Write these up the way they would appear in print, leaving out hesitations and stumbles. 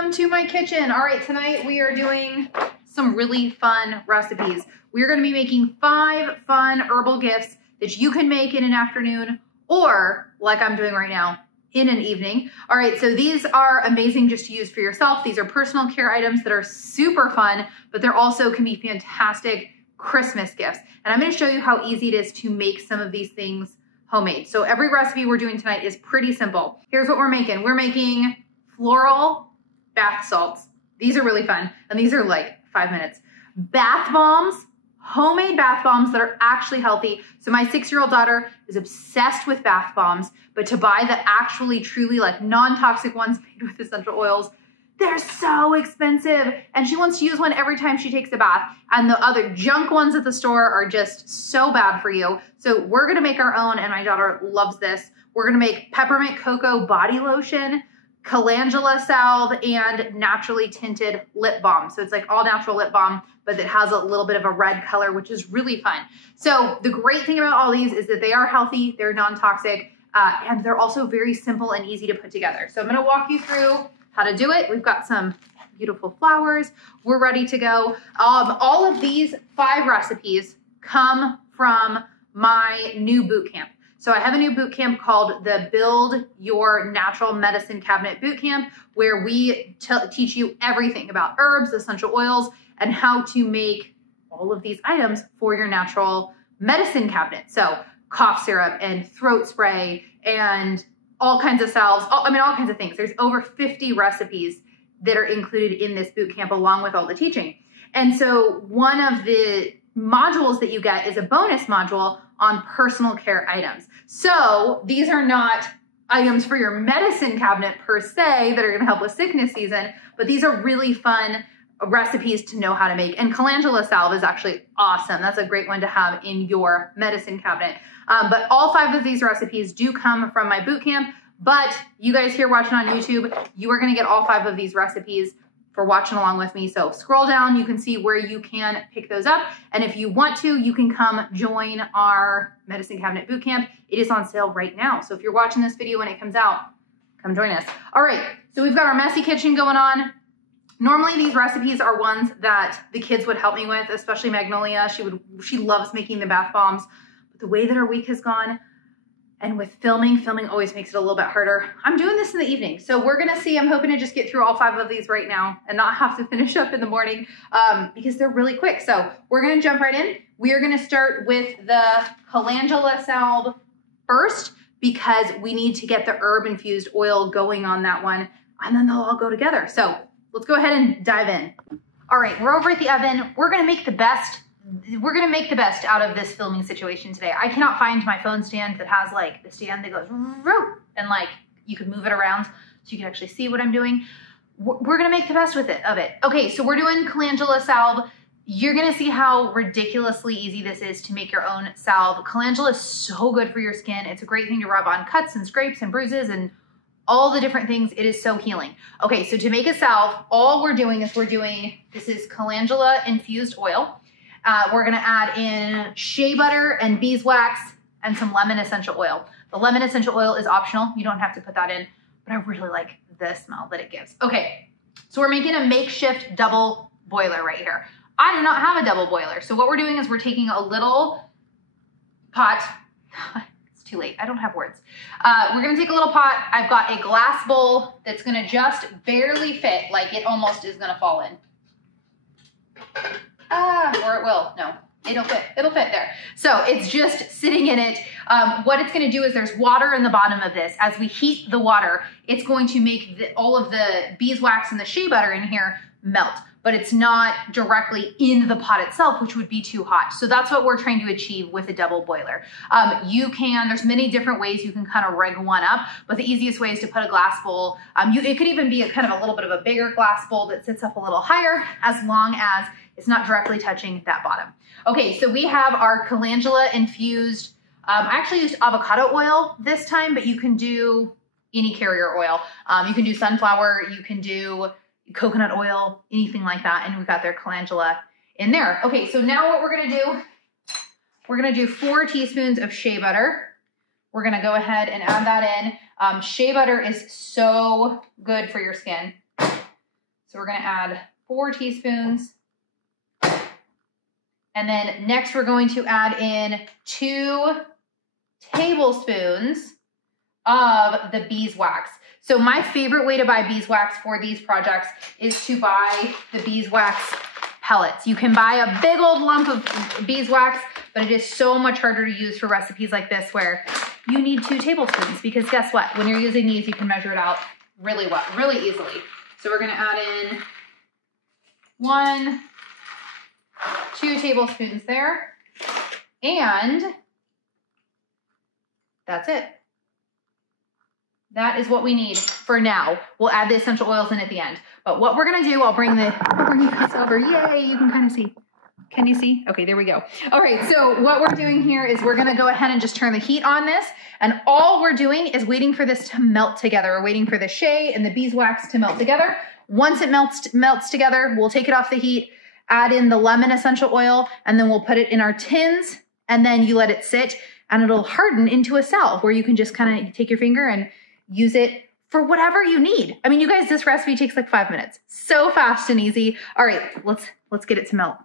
Welcome to my kitchen. All right, tonight we are doing some really fun recipes. We're gonna be making 5 fun herbal gifts that you can make in an afternoon or, like I'm doing right now, in an evening. All right, so these are amazing just to use for yourself. These are personal care items that are super fun, but they're also can be fantastic Christmas gifts. And I'm gonna show you how easy it is to make some of these things homemade. So every recipe we're doing tonight is pretty simple. Here's what we're making. We're making floral bath salts. These are really fun, and these are like 5 minutes. Bath bombs, homemade bath bombs that are actually healthy. So my 6-year-old daughter is obsessed with bath bombs, but to buy the actually truly like non-toxic ones made with essential oils, they're so expensive. And she wants to use one every time she takes a bath. And the other junk ones at the store are just so bad for you. So we're gonna make our own, and my daughter loves this. We're gonna make peppermint cocoa body lotion, calendula salve, and naturally tinted lip balm. So it's like all natural lip balm, but it has a little bit of a red color, which is really fun. So the great thing about all these is that they are healthy, they're non-toxic, and they're also very simple and easy to put together. So I'm gonna walk you through how to do it. We've got some beautiful flowers. We're ready to go. All of these 5 recipes come from my new boot camp. So I have a new boot camp called the Build Your Natural Medicine Cabinet Boot Camp, where we teach you everything about herbs, essential oils, and how to make all of these items for your natural medicine cabinet. So cough syrup and throat spray and all kinds of salves, all kinds of things. There's over 50 recipes that are included in this boot camp along with all the teaching. And so one of the modules that you get is a bonus module on personal care items. So these are not items for your medicine cabinet per se that are gonna help with sickness season, but these are really fun recipes to know how to make. And calendula salve is actually awesome. That's a great one to have in your medicine cabinet. But all 5 of these recipes do come from my boot camp, but you guys here watching on YouTube, you are gonna get all 5 of these recipes for watching along with me. So scroll down, you can see where you can pick those up. And if you want to, you can come join our medicine cabinet boot camp. It is on sale right now. So if you're watching this video when it comes out, come join us. All right, so we've got our messy kitchen going on. Normally these recipes are ones that the kids would help me with, especially Magnolia. She loves making the bath bombs. But the way that our week has gone, and with filming always makes it a little bit harder. I'm doing this in the evening. So we're gonna see, I'm hoping to just get through all 5 of these right now and not have to finish up in the morning because they're really quick. So we're gonna jump right in. We are gonna start with the calendula salve first because we need to get the herb infused oil going on that one, and then they'll all go together. So let's go ahead and dive in. All right, we're over at the oven. We're gonna make the best out of this filming situation today. I cannot find my phone stand that has like the stand that goes and like you can move it around so you can actually see what I'm doing. We're gonna make the best of it. Okay, so we're doing calendula salve. You're gonna see how ridiculously easy this is to make your own salve. Calendula is so good for your skin. It's a great thing to rub on cuts and scrapes and bruises and all the different things. It is so healing. Okay, so to make a salve, all we're doing is this is calendula infused oil. We're gonna add in shea butter and beeswax and some lemon essential oil. The lemon essential oil is optional. You don't have to put that in, but I really like the smell that it gives. Okay, so we're making a makeshift double boiler right here. I do not have a double boiler. So what we're doing is we're taking a little pot. It's too late, I don't have words. We're gonna take a little pot. I've got a glass bowl that's gonna just barely fit, like it almost is gonna fall in. Or it will, no, it'll fit there. So it's just sitting in it. What it's gonna do is there's water in the bottom of this. As we heat the water, it's going to make all of the beeswax and the shea butter in here melt, but it's not directly in the pot itself, which would be too hot. So that's what we're trying to achieve with a double boiler. There's many different ways you can kind of rig one up, but the easiest way is to put a glass bowl. It could even be a kind of a little bit of a bigger glass bowl that sits up a little higher, as long as it's not directly touching that bottom. Okay, so we have our calendula infused. I actually used avocado oil this time, but you can do any carrier oil. You can do sunflower, you can do coconut oil, anything like that. And we've got their calendula in there. Okay, so now what we're gonna do 4 teaspoons of shea butter. We're gonna go ahead and add that in. Shea butter is so good for your skin. So we're gonna add 4 teaspoons. And then next we're going to add in 2 tablespoons of the beeswax. So my favorite way to buy beeswax for these projects is to buy the beeswax pellets. You can buy a big old lump of beeswax, but it is so much harder to use for recipes like this where you need 2 tablespoons, because guess what? When you're using these, you can measure it out really well, really easily. So we're gonna add in 1, 2 tablespoons there, and that's it. That is what we need for now. We'll add the essential oils in at the end. But what we're gonna do, I'll bring you guys over. Yay, you can kind of see. Can you see? Okay, there we go. All right, so what we're doing here is we're gonna go ahead and just turn the heat on this, and all we're doing is waiting for this to melt together. We're waiting for the shea and the beeswax to melt together. Once it melts together, we'll take it off the heat, add in the lemon essential oil, and then we'll put it in our tins, and then you let it sit, and it'll harden into a salve where you can just kind of take your finger and use it for whatever you need. I mean, you guys, this recipe takes like 5 minutes. So fast and easy. All right, let's get it to melt.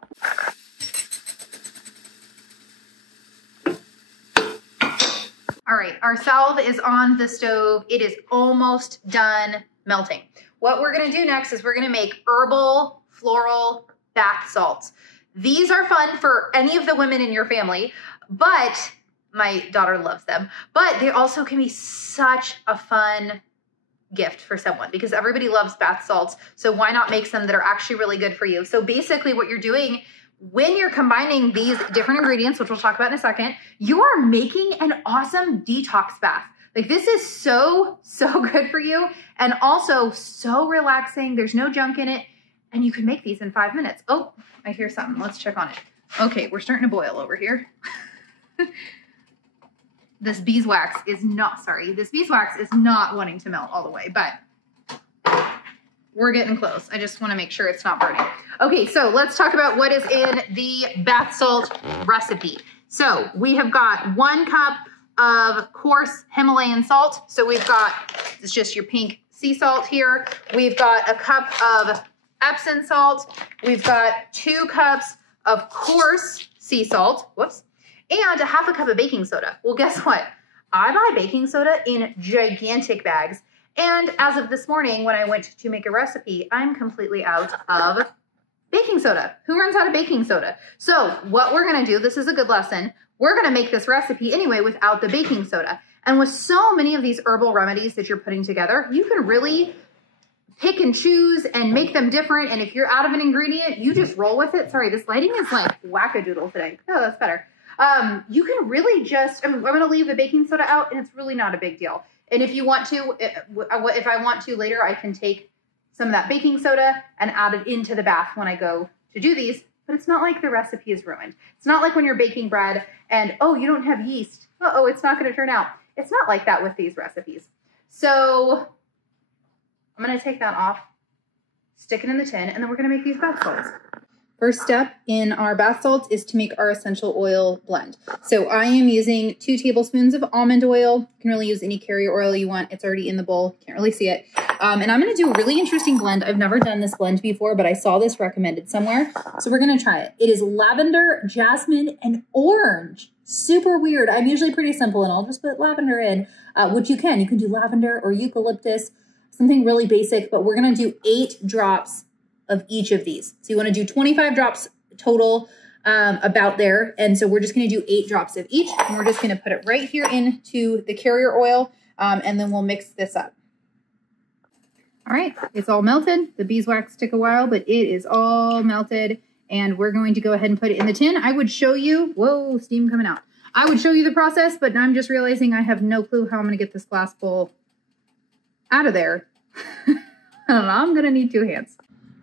All right, our salve is on the stove. It is almost done melting. What we're gonna do next is we're gonna make herbal floral bath salts. These are fun for any of the women in your family, but my daughter loves them, but they also can be such a fun gift for someone because everybody loves bath salts. So why not make some that are actually really good for you? So basically what you're doing when you're combining these different ingredients, which we'll talk about in a second, you are making an awesome detox bath. Like this is so good for you and also so relaxing. There's no junk in it and you can make these in 5 minutes. Oh, I hear something. Let's check on it. Okay, we're starting to boil over here. This beeswax is not wanting to melt all the way, but we're getting close. I just want to make sure it's not burning. Okay, so let's talk about what is in the bath salt recipe. So we have got 1 cup of coarse Himalayan salt. So we've got, it's just your pink sea salt here. We've got a cup of Epsom salt. We've got 2 cups of coarse sea salt. Whoops. And a 1/2 cup of baking soda. Well, guess what? I buy baking soda in gigantic bags. And as of this morning, when I went to make a recipe, I'm completely out of baking soda. Who runs out of baking soda? So what we're gonna do, this is a good lesson. We're gonna make this recipe anyway without the baking soda. And with so many of these herbal remedies that you're putting together, you can really pick and choose and make them different. And if you're out of an ingredient, you just roll with it. Sorry, this lighting is like wackadoodle today. Oh, that's better. You can really just, I'm going to leave the baking soda out and it's really not a big deal. And if you want to, if I want to later, I can take some of that baking soda and add it into the bath when I go to do these, but it's not like the recipe is ruined. It's not like when you're baking bread and, oh, you don't have yeast. Uh-oh, it's not going to turn out. It's not like that with these recipes. So I'm going to take that off, stick it in the tin, and then we're going to make these bath salts. First step in our bath salts is to make our essential oil blend. So I am using 2 tablespoons of almond oil. You can really use any carrier oil you want. It's already in the bowl. Can't really see it. And I'm going to do a really interesting blend. I've never done this blend before, but I saw this recommended somewhere. So we're going to try it. It is lavender, jasmine, and orange. Super weird. I'm usually pretty simple, and I'll just put lavender in, which you can. You can do lavender or eucalyptus, something really basic, but we're going to do 8 drops of each of these. So you want to do 25 drops total, about there. And so we're just going to do 8 drops of each. And we're just going to put it right here into the carrier oil. And then we'll mix this up. All right, it's all melted. The beeswax took a while, but it is all melted. And we're going to go ahead and put it in the tin. I would show you, whoa, steam coming out. I would show you the process, but now I'm just realizing I have no clue how I'm going to get this glass bowl out of there. I don't know, I'm going to need 2 hands.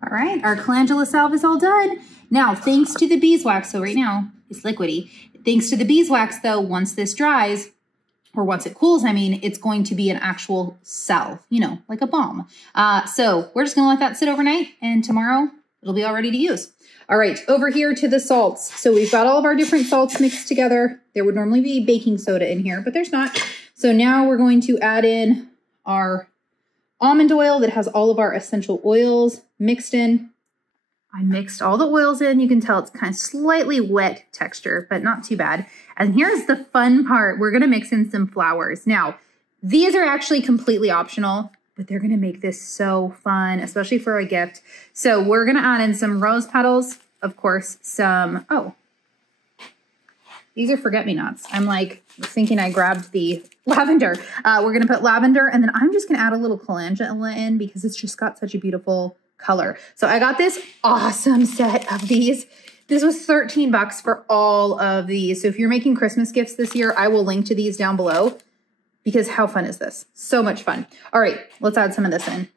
All right, our calendula salve is all done. Now, thanks to the beeswax, so right now it's liquidy. Thanks to the beeswax though, once this dries, or once it cools, I mean, it's going to be an actual salve, you know, like a balm. So we're just gonna let that sit overnight and tomorrow it'll be all ready to use. All right, over here to the salts. So we've got all of our different salts mixed together. There would normally be baking soda in here, but there's not. So now we're going to add in our almond oil that has all of our essential oils mixed in. I mixed all the oils in. You can tell it's kind of slightly wet texture, but not too bad. And here's the fun part. We're gonna mix in some flowers. Now, these are actually completely optional, but they're gonna make this so fun, especially for a gift. So we're gonna add in some rose petals, of course, some, oh, these are forget-me-nots. I'm like thinking I grabbed the lavender. We're gonna put lavender, and then I'm just gonna add a little calendula in because it's just got such a beautiful color. So I got this awesome set of these. This was 13 bucks for all of these. So if you're making Christmas gifts this year, I will link to these down below because how fun is this? So much fun. All right, let's add some of this in.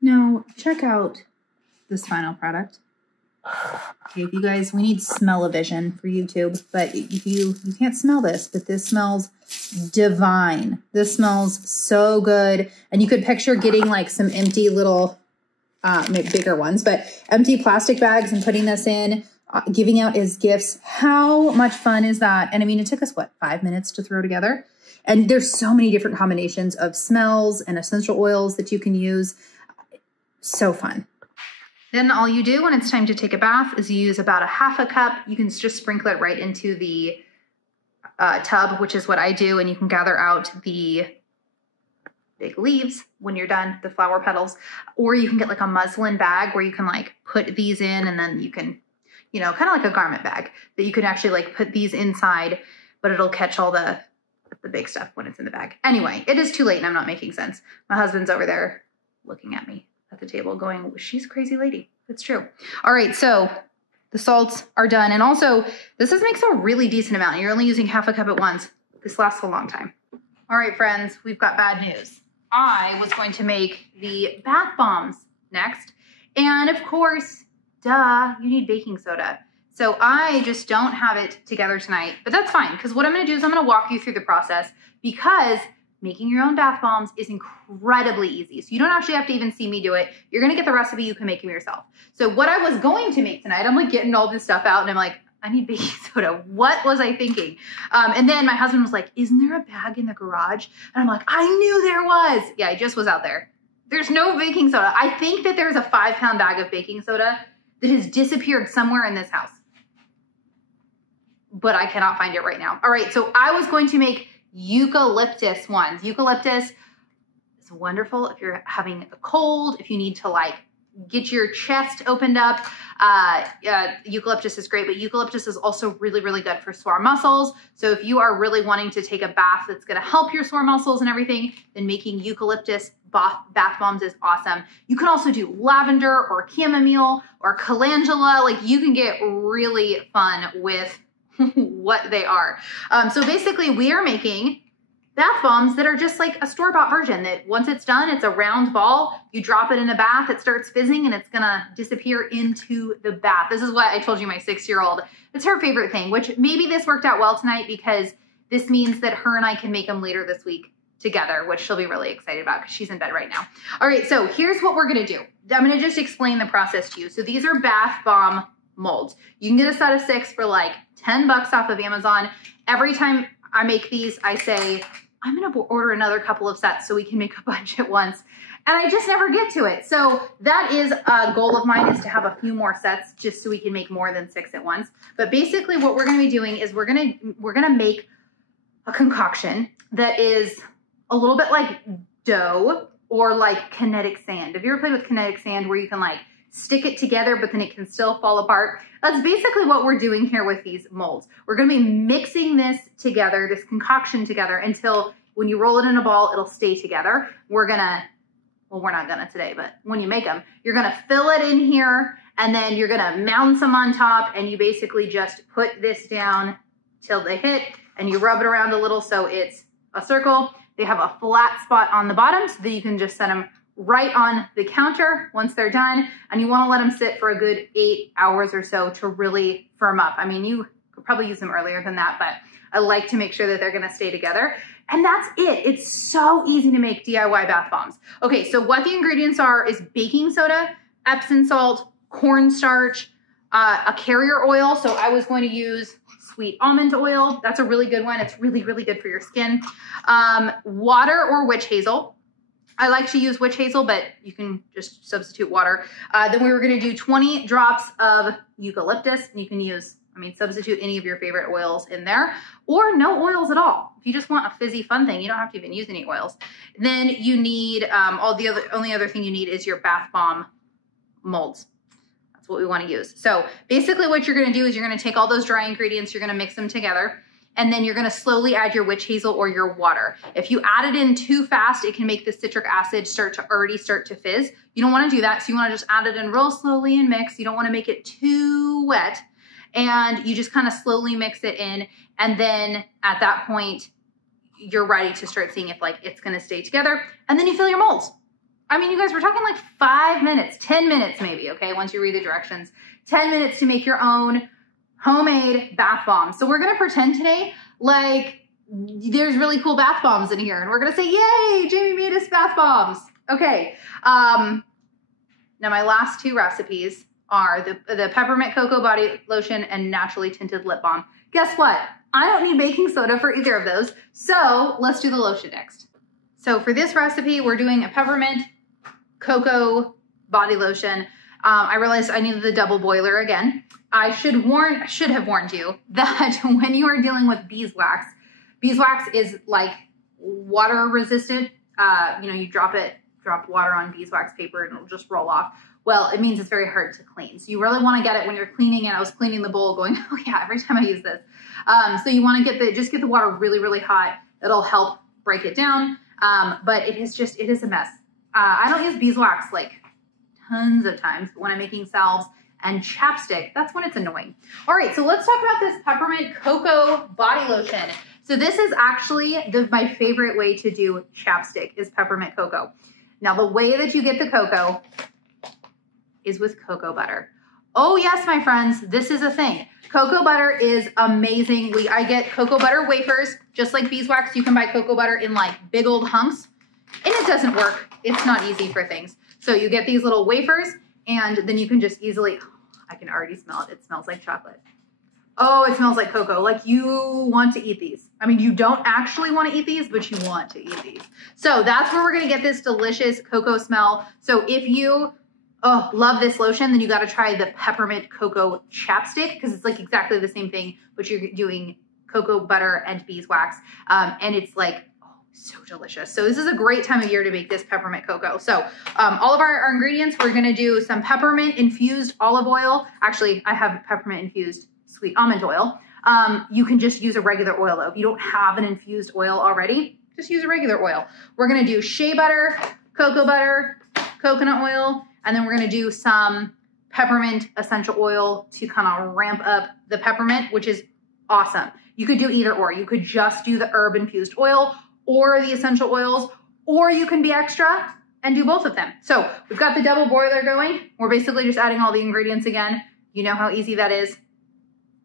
Now, check out this final product. Okay, if you guys, we need smell-o-vision for YouTube, but if you can't smell this, but this smells divine. This smells so good. And you could picture getting like some empty little, maybe bigger ones, but empty plastic bags and putting this in, giving out as gifts. How much fun is that? And I mean, it took us, what, 5 minutes to throw together? And there's so many different combinations of smells and essential oils that you can use. So fun. Then all you do when it's time to take a bath is you use about 1/2 cup. You can just sprinkle it right into the tub, which is what I do. And you can gather out the big leaves when you're done, the flower petals. Or you can get like a muslin bag where you can like put these in, and then you can, you know, kind of like a garment bag that you can actually like put these inside, but it'll catch all the big stuff when it's in the bag. Anyway, it is too late and I'm not making sense. My husband's over there looking at me at the table going, she's a crazy lady. That's true. All right, so the salts are done. And also, this makes a really decent amount. You're only using 1/2 cup at once. This lasts a long time. All right, friends, we've got bad news. I was going to make the bath bombs next. And of course, duh, you need baking soda. So I just don't have it together tonight, but that's fine. Because what I'm gonna do is I'm gonna walk you through the process because making your own bath bombs is incredibly easy. So you don't actually have to even see me do it. You're gonna get the recipe, you can make them yourself. So what I was going to make tonight, I'm like getting all this stuff out and I'm like, I need baking soda. What was I thinking? And then my husband was like, isn't there a bag in the garage? And I'm like, I knew there was. Yeah, I just was out there. There's no baking soda. I think that there's a 5-pound bag of baking soda that has disappeared somewhere in this house, but I cannot find it right now. All right, so I was going to make eucalyptus ones. Eucalyptus is wonderful if you're having a cold, if you need to like get your chest opened up. Eucalyptus is great, but eucalyptus is also really, really good for sore muscles. So if you are really wanting to take a bath that's gonna help your sore muscles and everything, then making eucalyptus bath bombs is awesome. You can also do lavender or chamomile or calendula. Like you can get really fun with what they are. So basically we are making bath bombs that are just like a store-bought version that once it's done, it's a round ball. You drop it in a bath, it starts fizzing and it's gonna disappear into the bath. This is what I told you my 6-year-old, it's her favorite thing, which maybe this worked out well tonight because this means that her and I can make them later this week together, which she'll be really excited about because she's in bed right now. All right, so here's what we're gonna do. I'm gonna just explain the process to you. So these are bath bomb molds. You can get a set of 6 for like 10 bucks off of Amazon. Every time I make these, I say, I'm gonna order another couple of sets so we can make a bunch at once. And I just never get to it. So that is a goal of mine, is to have a few more sets just so we can make more than 6 at once. But basically what we're gonna be doing is we're gonna make a concoction that is a little bit like dough or like kinetic sand. Have you ever played with kinetic sand where you can like stick it together, but then it can still fall apart? That's basically what we're doing here with these molds. We're gonna be mixing this together, this concoction together, until when you roll it in a ball, it'll stay together. We're not gonna today, but when you make them, you're gonna fill it in here, and then you're gonna mount them on top, and you basically just put this down till they hit, and you rub it around a little so it's a circle. They have a flat spot on the bottom so that you can just set them right on the counter once they're done, and you want to let them sit for a good 8 hours or so to really firm up. I mean, you could probably use them earlier than that, but I like to make sure that they're going to stay together. And that's it. It's so easy to make DIY bath bombs. Okay, so what the ingredients are is baking soda, Epsom salt, cornstarch, a carrier oil. So I was going to use sweet almond oil. That's a really good one. It's really, really good for your skin. Water or witch hazel. I like to use witch hazel, but you can just substitute water. Then we were going to do 20 drops of eucalyptus. And you can use, I mean, substitute any of your favorite oils in there, or no oils at all. If you just want a fizzy fun thing, you don't have to even use any oils. Then you need, only other thing you need is your bath bomb molds. That's what we want to use. So basically what you're going to do is you're going to take all those dry ingredients, you're going to mix them together, and then you're going to slowly add your witch hazel or your water. If you add it in too fast, it can make the citric acid already start to fizz. You don't want to do that. So you want to just add it in real slowly and mix. You don't want to make it too wet. And you just kind of slowly mix it in. And then at that point, you're ready to start seeing if like it's going to stay together. And then you fill your molds. I mean, you guys, we're talking like 5 minutes, 10 minutes maybe, okay? Once you read the directions, 10 minutes to make your own homemade bath bombs. So we're going to pretend today like there's really cool bath bombs in here. And we're going to say, yay, Jamie made us bath bombs. Okay. Now my last 2 recipes are the peppermint cocoa body lotion and naturally tinted lip balm. Guess what? I don't need baking soda for either of those. So let's do the lotion next. So for this recipe, we're doing a peppermint cocoa body lotion. I realized I needed the double boiler again. I should have warned you that when you are dealing with beeswax is like water resistant. You know, you drop water on beeswax paper and it'll just roll off. Well, it means it's very hard to clean. So you really want to get it when you're cleaning, and I was cleaning the bowl going, oh yeah, every time I use this. So you want to just get the water really, really hot. It'll help break it down. But it is a mess. I don't use beeswax like tons of times, but when I'm making salves and chapstick, that's when it's annoying. All right, so let's talk about this peppermint cocoa body lotion. So this is actually my favorite way to do chapstick is peppermint cocoa. Now the way that you get the cocoa is with cocoa butter. Oh yes, my friends, this is a thing. Cocoa butter is amazing. I get cocoa butter wafers, just like beeswax. You can buy cocoa butter in like big old hunks, and it doesn't work. It's not easy for things. So you get these little wafers, and then you can just easily, I can already smell it. It smells like chocolate. Oh, it smells like cocoa. Like you want to eat these. I mean, you don't actually want to eat these, but you want to eat these. So that's where we're going to get this delicious cocoa smell. So if you love this lotion, then you got to try the peppermint cocoa chapstick, because it's like exactly the same thing, but you're doing cocoa butter and beeswax. And it's like, so delicious. So this is a great time of year to make this peppermint cocoa. So all of our ingredients, we're going to do some peppermint infused olive oil. Actually, I have peppermint infused sweet almond oil. You can just use a regular oil though. If you don't have an infused oil already, just use a regular oil. We're going to do shea butter, cocoa butter, coconut oil, and then we're going to do some peppermint essential oil to kind of ramp up the peppermint, which is awesome. You could do either or. You could just do the herb infused oil or the essential oils, or you can be extra and do both of them. So we've got the double boiler going. We're basically just adding all the ingredients again. You know how easy that is.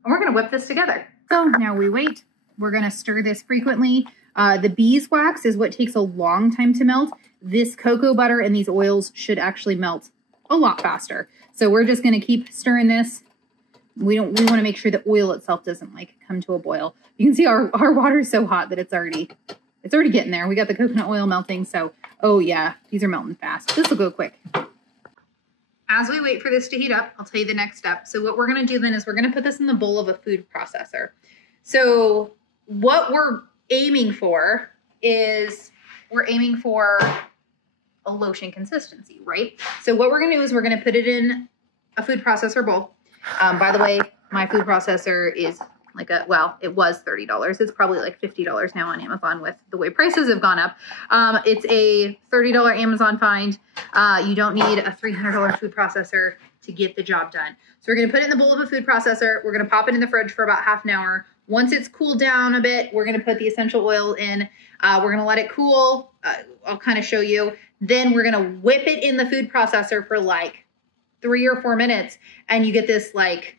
And we're gonna whip this together. So now we wait. We're gonna stir this frequently. The beeswax is what takes a long time to melt. This cocoa butter and these oils should actually melt a lot faster. So we're just gonna keep stirring this. We wanna make sure the oil itself doesn't like come to a boil. You can see our water is so hot that it's already getting there. We got the coconut oil melting, so, oh yeah, these are melting fast. This will go quick. As we wait for this to heat up, I'll tell you the next step. So what we're gonna do then is we're gonna put this in the bowl of a food processor. So what we're aiming for is a lotion consistency, right? So what we're gonna do is we're gonna put it in a food processor bowl. By the way, my food processor is like it was $30. It's probably like $50 now on Amazon with the way prices have gone up. It's a $30 Amazon find. You don't need a $300 food processor to get the job done. So we're gonna put it in the bowl of a food processor. We're gonna pop it in the fridge for about half an hour. Once it's cooled down a bit, we're gonna put the essential oil in. We're gonna let it cool. I'll kind of show you. Then we're gonna whip it in the food processor for like 3 or 4 minutes, and you get this like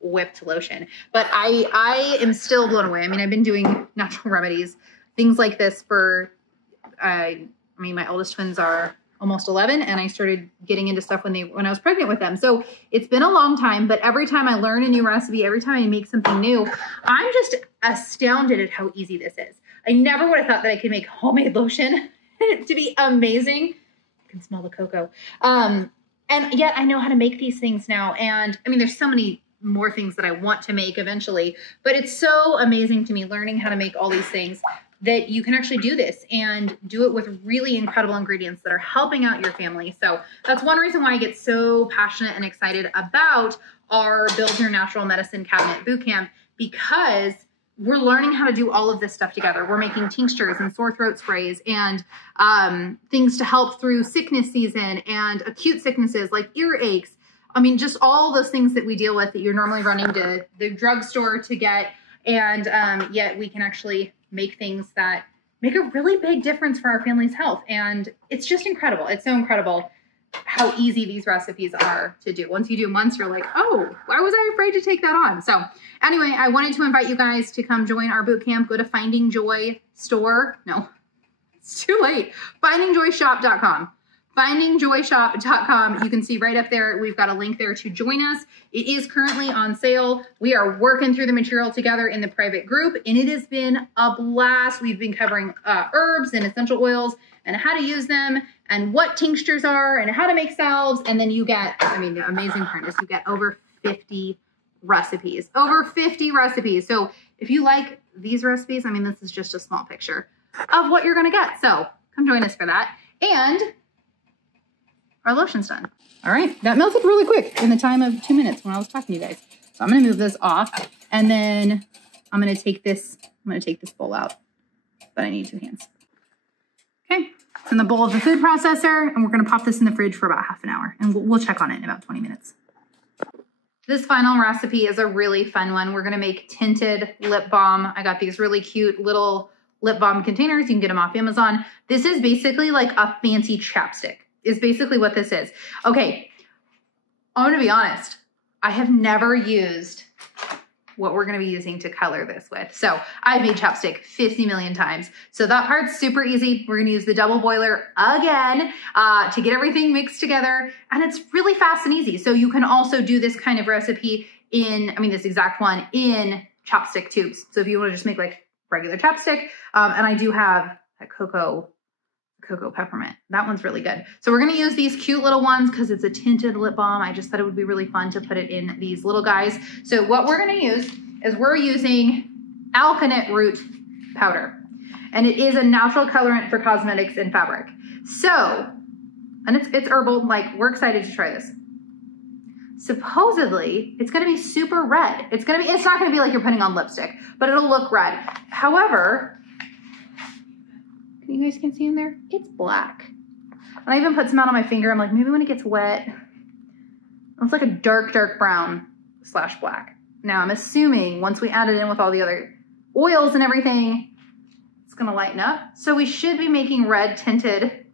whipped lotion. But I am still blown away. I mean, I've been doing natural remedies, things like this for, I mean, my oldest twins are almost 11, and I started getting into stuff when I was pregnant with them. So it's been a long time, but every time I learn a new recipe, every time I make something new, I'm just astounded at how easy this is. I never would have thought that I could make homemade lotion to be amazing. I can smell the cocoa. And yet I know how to make these things now. And I mean, there's so many more things that I want to make eventually, but it's so amazing to me learning how to make all these things that you can actually do this and do it with really incredible ingredients that are helping out your family. So that's one reason why I get so passionate and excited about our Build Your Natural Medicine Cabinet Bootcamp, because we're learning how to do all of this stuff together. We're making tinctures and sore throat sprays and things to help through sickness season and acute sicknesses like earaches. I mean, just all those things that we deal with that you're normally running to the drugstore to get. And yet we can actually make things that make a really big difference for our family's health. And it's just incredible. It's so incredible how easy these recipes are to do. Once you do them once, you're like, oh, why was I afraid to take that on? So anyway, I wanted to invite you guys to come join our boot camp. Go to Finding Joy store. No, it's too late. FindingJoyShop.com. FindingJoyShop.com. You can see right up there, we've got a link there to join us. It is currently on sale. We are working through the material together in the private group, and it has been a blast. We've been covering herbs and essential oils and how to use them and what tinctures are and how to make salves. And then you get, I mean, the amazing part is you get over 50 recipes, over 50 recipes. So if you like these recipes, I mean, this is just a small picture of what you're going to get. So come join us for that. And our lotion's done. All right, that melted really quick in the time of 2 minutes when I was talking to you guys. So I'm gonna move this off, and then I'm gonna take this bowl out, but I need 2 hands. Okay, it's in the bowl of the food processor, and we're gonna pop this in the fridge for about half an hour, and we'll check on it in about 20 minutes. This final recipe is a really fun one. We're gonna make tinted lip balm. I got these really cute little lip balm containers. You can get them off Amazon. This is basically like a fancy chapstick. Is basically what this is. Okay, I'm gonna be honest. I have never used what we're gonna be using to color this with. So I've made chapstick 50 million times. So that part's super easy. We're gonna use the double boiler again to get everything mixed together. And it's really fast and easy. So you can also do this kind of recipe in, I mean, this exact one in chapstick tubes. So if you wanna just make like regular chapstick, and I do have a cocoa peppermint. That one's really good. So we're going to use these cute little ones because it's a tinted lip balm. I just thought it would be really fun to put it in these little guys. So what we're going to use is we're using alkanet root powder, and it is a natural colorant for cosmetics and fabric. So, and it's herbal, like we're excited to try this. Supposedly it's going to be super red. It's not going to be like you're putting on lipstick, but it'll look red. However, you guys can see in there, it's black. And I even put some out on my finger. I'm like, maybe when it gets wet, it's like a dark, dark brown / black. Now I'm assuming once we add it in with all the other oils and everything, it's gonna lighten up. So we should be making red tinted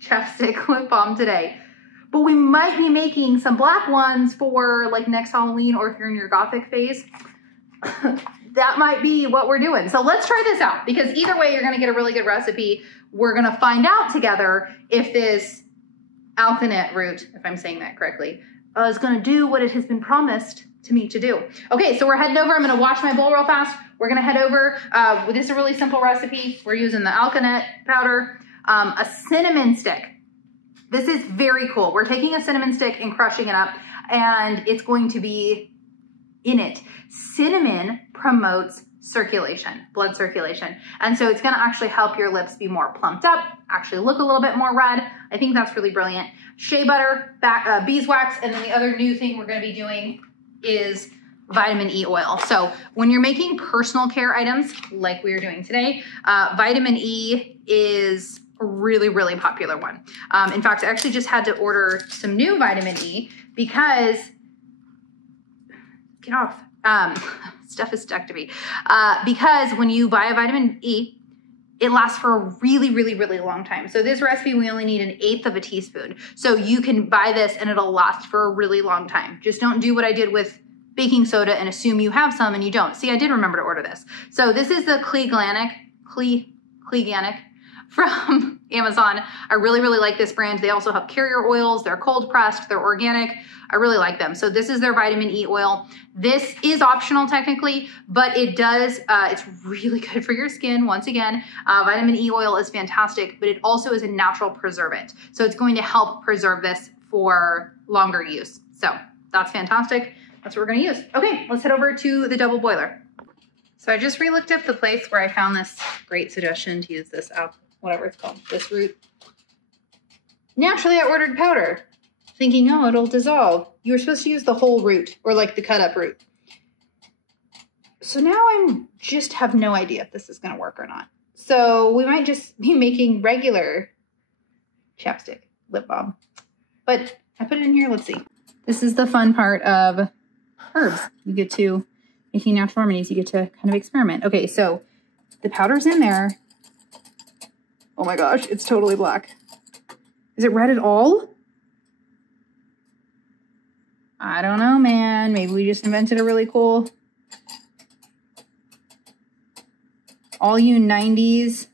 chapstick lip balm today. But we might be making some black ones for like next Halloween, or if you're in your gothic phase. That might be what we're doing. So let's try this out, because either way, you're gonna get a really good recipe. We're gonna find out together if this alkanet root, if I'm saying that correctly, is gonna do what it has been promised to me to do. Okay, so we're heading over. I'm gonna wash my bowl real fast. We're gonna head over. This is a really simple recipe. We're using the alkanet powder, a cinnamon stick. This is very cool. We're taking a cinnamon stick and crushing it up, and it's going to be in it. Cinnamon promotes circulation, blood circulation. And so it's gonna actually help your lips be more plumped up, actually look a little bit more red. I think that's really brilliant. Shea butter, beeswax, and then the other new thing we're gonna be doing is vitamin E oil. So when you're making personal care items like we are doing today, vitamin E is a really, really popular one. In fact, I actually just had to order some new vitamin E because, get off, stuff is stuck to me. Because when you buy a vitamin E, it lasts for a really, really, really long time. So this recipe, we only need 1/8 of a teaspoon. So you can buy this and it'll last for a really long time. Just don't do what I did with baking soda and assume you have some and you don't. See, I did remember to order this. So this is the Cleganic from Amazon. I really, really like this brand. They also have carrier oils. They're cold pressed. They're organic. I really like them. So this is their vitamin E oil. This is optional technically, but it does, it's really good for your skin. Once again, vitamin E oil is fantastic, but it also is a natural preservant. So it's going to help preserve this for longer use. So that's fantastic. That's what we're gonna use. Okay, let's head over to the double boiler. So I just re-looked up the place where I found this great suggestion to use this whatever it's called, this root. Naturally, I ordered powder, thinking, oh, it'll dissolve. You were supposed to use the whole root, or like the cut up root. So now I just have no idea if this is gonna work or not. So we might just be making regular chapstick lip balm. But I put it in here, let's see. This is the fun part of herbs. You get to, making natural remedies, you get to kind of experiment. Okay, so the powder's in there. Oh my gosh, it's totally black. Is it red at all? I don't know, man. Maybe we just invented a really cool... All you 90s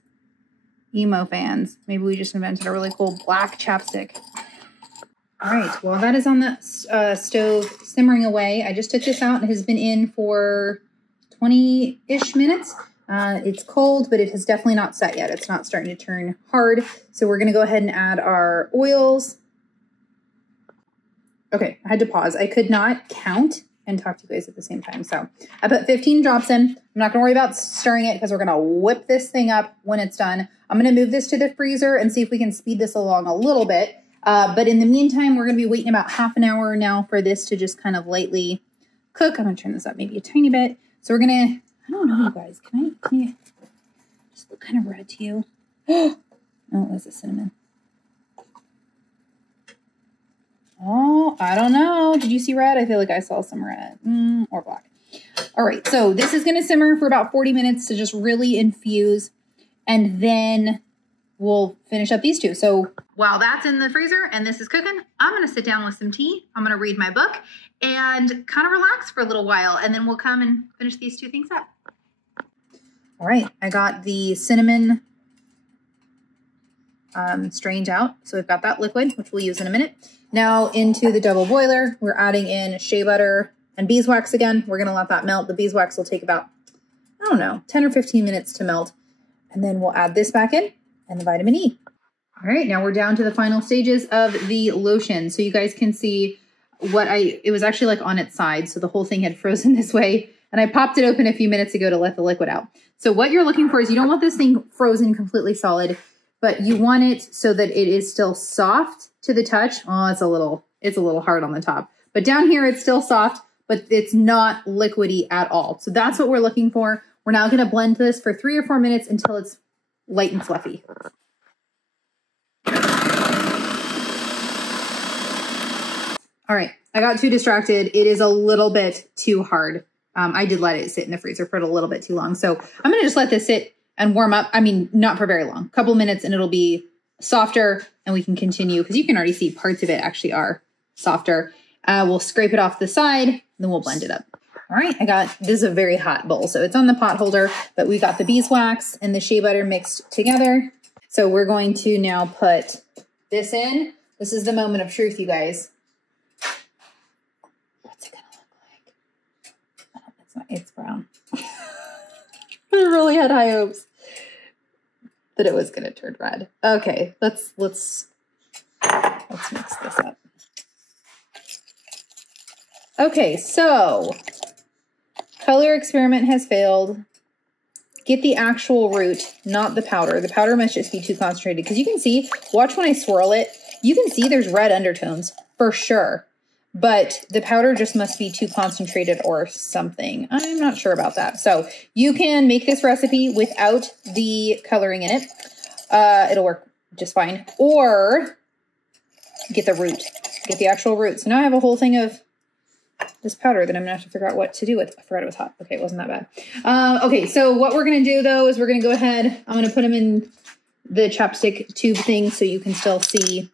emo fans, maybe we just invented a really cool black chapstick. All right, well, that is on the stove simmering away. I just took this out. It has been in for 20-ish minutes. It's cold, but it has definitely not set yet. It's not starting to turn hard. So we're gonna go ahead and add our oils. Okay, I had to pause. I could not count and talk to you guys at the same time. So I put 15 drops in. I'm not gonna worry about stirring it because we're gonna whip this thing up when it's done. I'm gonna move this to the freezer and see if we can speed this along a little bit. But in the meantime, we're gonna be waiting about half an hour now for this to just kind of lightly cook. I'm gonna turn this up maybe a tiny bit. So we're gonna, I don't know, you guys, can you just look kind of red to you? Oh, that's a cinnamon. Oh, I don't know. Did you see red? I feel like I saw some red or black. All right, so this is gonna simmer for about 40 minutes to just really infuse, and then we'll finish up these two. So while that's in the freezer and this is cooking, I'm gonna sit down with some tea. I'm gonna read my book and kind of relax for a little while, and then we'll come and finish these two things up. All right, I got the cinnamon strained out. So we've got that liquid, which we'll use in a minute. Now into the double boiler, we're adding in shea butter and beeswax again. We're gonna let that melt. The beeswax will take about, I don't know, 10 or 15 minutes to melt. And then we'll add this back in and the vitamin E. All right, now we're down to the final stages of the lotion. So you guys can see it was actually like on its side. So the whole thing had frozen this way. And I popped it open a few minutes ago to let the liquid out. So what you're looking for is you don't want this thing frozen completely solid, but you want it so that it is still soft to the touch. Oh, it's a little hard on the top, but down here it's still soft, but it's not liquidy at all. So that's what we're looking for. We're now gonna blend this for 3 or 4 minutes until it's light and fluffy. All right, I got too distracted. It is a little bit too hard. I did let it sit in the freezer for a little bit too long. So I'm gonna just let this sit and warm up. I mean, not for very long, a couple minutes, and it'll be softer and we can continue, because you can already see parts of it actually are softer. We'll scrape it off the side and then we'll blend it up. All right, this is a very hot bowl. So it's on the pot holder, but we got the beeswax and the shea butter mixed together. So we're going to now put this in. This is the moment of truth, you guys. What's it gonna look like? Oh, it's not, it's brown. I really had high hopes that it was gonna turn red. Okay, let's mix this up. Okay, so color experiment has failed. Get the actual root, not the powder. The powder must just be too concentrated, because you can see, watch when I swirl it, you can see there's red undertones for sure, but the powder just must be too concentrated or something. I'm not sure about that. So you can make this recipe without the coloring in it. It'll work just fine. Or get the root, get the actual root. So now I have a whole thing of this powder that I'm gonna have to figure out what to do with. I forgot it was hot. Okay, it wasn't that bad. Okay, so what we're gonna do though is we're gonna go ahead, I'm gonna put them in the chapstick tube thing so you can still see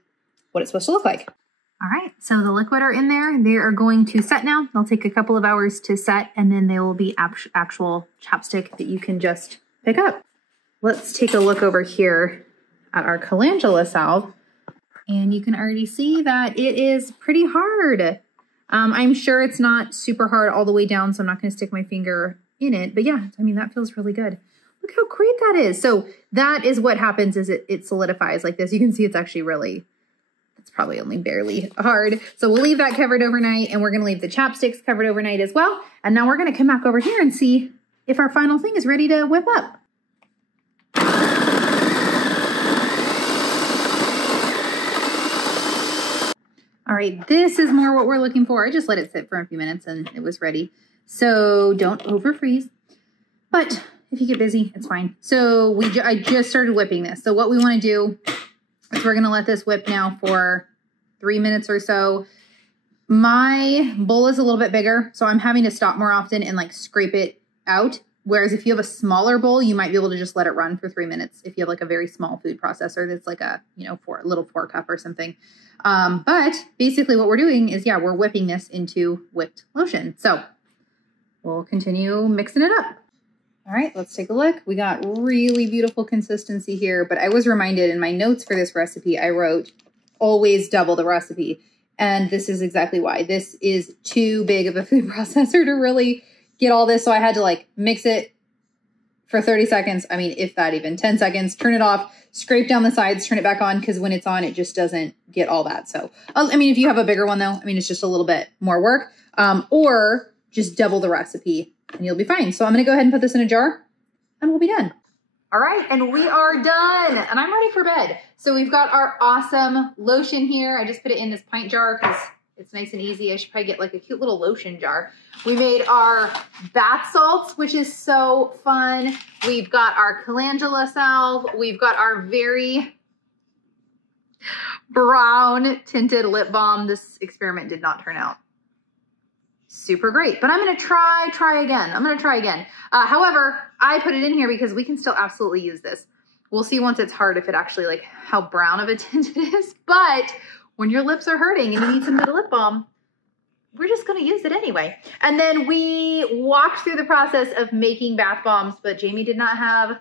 what it's supposed to look like. All right, so the liquid are in there. They are going to set now. They'll take a couple of hours to set, and then they will be actual chapstick that you can just pick up. Let's take a look over here. at our calendula salve. And you can already see that it is pretty hard. I'm sure it's not super hard all the way down, so I'm not going to stick my finger in it. But yeah, I mean, that feels really good. Look how great that is. So that is what happens is it solidifies like this. You can see it's actually really, it's probably only barely hard. So we'll leave that covered overnight, and we're going to leave the chapsticks covered overnight as well. And now we're going to come back over here and see if our final thing is ready to whip up. All right, this is more what we're looking for. I just let it sit for a few minutes and it was ready. So don't over freeze, but if you get busy, it's fine. So I just started whipping this. So what we want to do is we're gonna let this whip now for 3 minutes or so. My bowl is a little bit bigger, so I'm having to stop more often and like scrape it out. Whereas if you have a smaller bowl, you might be able to just let it run for 3 minutes. If you have like a very small food processor that's like a, little 4-cup or something. But basically what we're doing is, we're whipping this into whipped lotion. So we'll continue mixing it up. All right, let's take a look. We got really beautiful consistency here, but I was reminded in my notes for this recipe, I wrote, always double the recipe. And this is exactly why. This is too big of a food processor to really get all this. So I had to like mix it for 30 seconds. I mean, if that even 10 seconds, turn it off, scrape down the sides, turn it back on. Cause when it's on, it just doesn't get all that. So, I mean, if you have a bigger one though, I mean, it's just a little bit more work, or just double the recipe and you'll be fine. So I'm going to go ahead and put this in a jar and we'll be done. All right. And we are done and I'm ready for bed. So we've got our awesome lotion here. I just put it in this pint jar because it's nice and easy. I should probably get like a cute little lotion jar. We made our bath salts, which is so fun. We've got our calendula salve. We've got our very brown tinted lip balm. This experiment did not turn out super great, but I'm going to try again. I'm going to try again. However, I put it in here because we can still absolutely use this. We'll see once it's hard if it actually like how brown of a tint it is, but when your lips are hurting and you need some good lip balm, we're just going to use it anyway. And then we walked through the process of making bath bombs, but Jamie did not have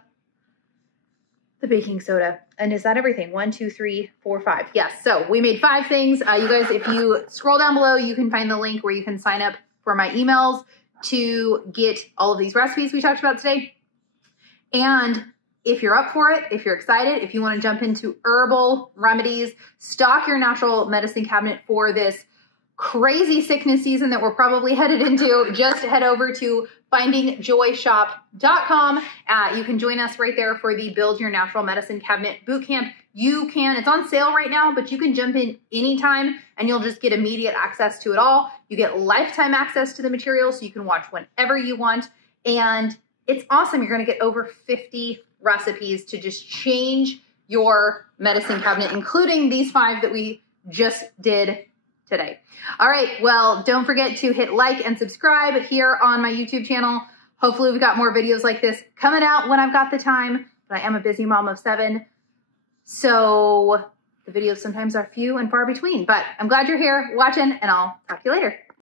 the baking soda. And is that everything? 1, 2, 3, 4, 5. Yes. So we made 5 things. You guys, if you scroll down below, you can find the link where you can sign up for my emails to get all of these recipes we talked about today. And if you're up for it, if you're excited, if you want to jump into herbal remedies, stock your natural medicine cabinet for this crazy sickness season that we're probably headed into, just head over to findingjoyshop.com. You can join us right there for the Build Your Natural Medicine Cabinet Bootcamp. It's on sale right now, but you can jump in anytime and you'll just get immediate access to it all. You get lifetime access to the material so you can watch whenever you want. And it's awesome. You're going to get over 50 recipes to just change your medicine cabinet, including these 5 that we just did today. All right. Well, don't forget to hit like and subscribe here on my YouTube channel. Hopefully we've got more videos like this coming out when I've got the time, but I am a busy mom of 7. So the videos sometimes are few and far between, but I'm glad you're here watching and I'll talk to you later.